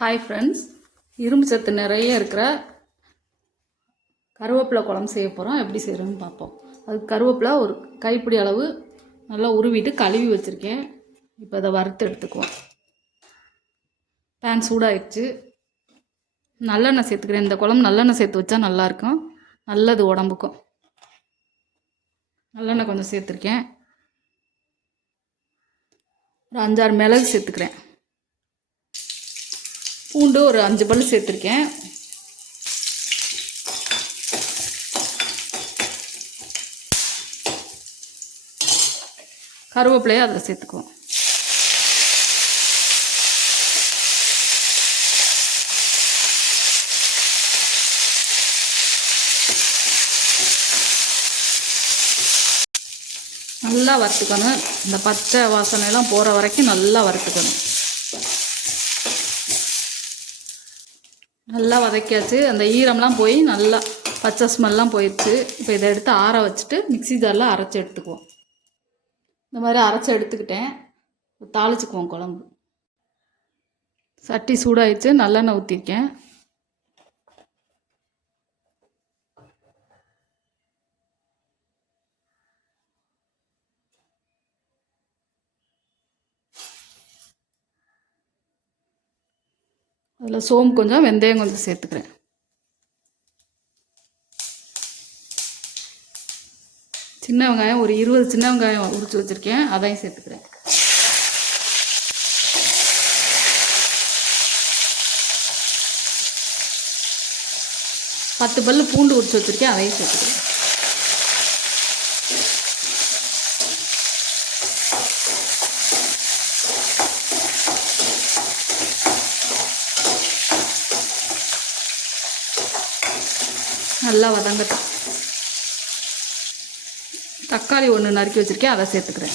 Hi friends இரும்பு சத்து நிறைய இருக்கிற கருவேப்பிலை குழம்பு செய்ய போகிறோம் எப்படி செய்கிறோன்னு பார்ப்போம். அதுக்கு கருவேப்பிலை ஒரு கைப்பிடி அளவு நல்லா உருவிட்டு கழுவி வச்சுருக்கேன். இப்போ அதை வறுத்து எடுத்துக்குவோம். பேன் சூடாகிடுச்சு நல்லெண்ணெய் சேர்த்துக்கிறேன். இந்த குழம்பு நல்லெண்ணெய் சேர்த்து வச்சா நல்லாயிருக்கும் நல்லது உடம்புக்கும். நல்லெண்ணெய் கொஞ்சம் சேர்த்துருக்கேன். ஒரு அஞ்சாறு மிளகு சேர்த்துக்கிறேன். பூண்டு ஒரு அஞ்சு பல் சேர்த்துருக்கேன். கருவேப்பிலையை அதில் சேர்த்துக்குவோம். நல்லா வறுத்துக்கணும். இந்த பச்சை வாசனையெல்லாம் போகிற வரைக்கும் நல்லா வறுத்துக்கணும். நல்லா வதக்கியாச்சு. அந்த ஈரம்லாம் போய் நல்லா பச்சை ஸ்மெல்லாம் போயிடுச்சு. இப்போ இதை எடுத்து ஆற வச்சுட்டு மிக்ஸி ஜாரில் அரைச்சி எடுத்துக்குவோம். இந்த மாதிரி அரைச்சி எடுத்துக்கிட்டேன். தாளிச்சுக்குவோம் குழம்பு. சட்டி சூடாயிடுச்சு. நல்லெண்ணெய் ஊற்றிருக்கேன் அதில் சோம்பு கொஞ்சம் வெந்தயம் கொஞ்சம் சேர்த்துக்கிறேன். சின்ன வெங்காயம் ஒரு இருபது சின்ன வெங்காயம் உரிச்சு வச்சுருக்கேன். அதையும் சேர்த்துக்கிறேன். பத்து பல்லு பூண்டு உரிச்சு வச்சுருக்கேன் அதையும் சேர்த்துக்கிறேன். நல்லா வதங்கட்டும் தக்காளி ஒன்று நறுக்கி வச்சுருக்கேன் அதை சேர்த்துக்கிறேன்.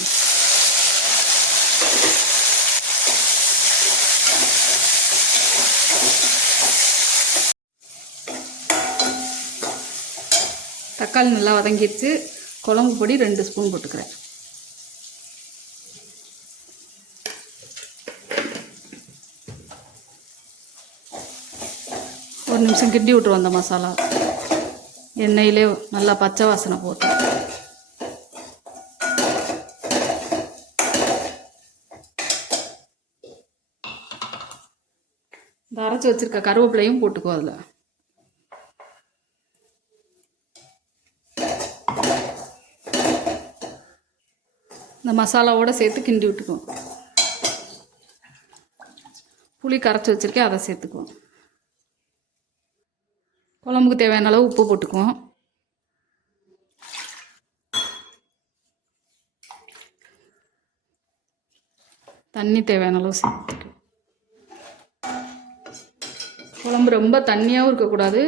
தக்காளி நல்லா வதங்கிடுச்சு. குழம்பு பொடி ரெண்டு ஸ்பூன் போட்டுக்கிறேன். ஒரு நிமிஷம் கிண்டி விட்டுருவோம் அந்த மசாலா. எண்ணெயிலே நல்லா பச்சை வாசனை போட்டு. இந்த அரைச்சி வச்சிருக்க கருவேப்பிலையும் போட்டுக்கோ அதில். இந்த மசாலாவோட சேர்த்து கிண்டி விட்டுக்குவோம் புளி கரைச்சி வச்சுருக்கேன் அதை சேர்த்துக்குவோம் குழம்புக்கு தேவையான அளவு உப்பு போட்டுக்குவோம். தண்ணி தேவையான அளவு சேர்த்துக்குவோம் குழம்பு ரொம்ப தண்ணியாகவும் இருக்கக்கூடாது.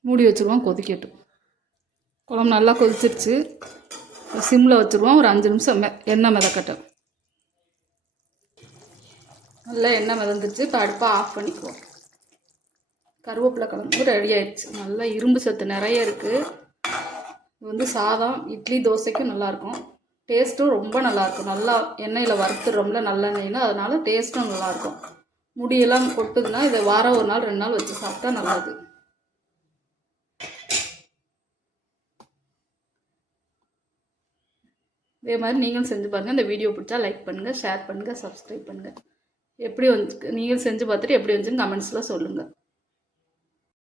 மூடி வச்சுருவோம் கொதிக்கட்டும் குழம்பு நல்லா கொதிச்சிருச்சு. சிம்மில் வச்சுருவோம் ஒரு அஞ்சு நிமிஷம் மெ எண்ணெய் மிதக்கட்டும். நல்லா எண்ணெய் மிதந்துருச்சு. இப்போ அடுப்பை ஆஃப் பண்ணிக்குவோம். கருவேப்பிலை கலந்து ரெடி ஆயிடுச்சு. நல்லா இரும்பு சத்து நிறைய இருக்குது இது வந்து சாதம் இட்லி தோசைக்கும் நல்லாயிருக்கும் டேஸ்ட்டும் ரொம்ப நல்லாயிருக்கும் நல்லா எண்ணெயில் வறுத்துடுறோம்ல நல்லெண்ணெய்னா அதனால டேஸ்ட்டும் நல்லாயிருக்கும் முடியெல்லாம் கொட்டுதுன்னா இதை வாரம் ஒரு நாள் ரெண்டு நாள் வச்சு சாப்பிட்டா நல்லது. இதே மாதிரி நீங்களும் செஞ்சு பாருங்கள் இந்த வீடியோ பிடிச்சா லைக் பண்ணுங்கள் ஷேர் பண்ணுங்கள் சப்ஸ்கிரைப் பண்ணுங்கள் எப்படி வந்து நீங்கள் செஞ்சு பார்த்துட்டு எப்படி வந்துச்சுன்னு கமெண்ட்ஸில் சொல்லுங்கள்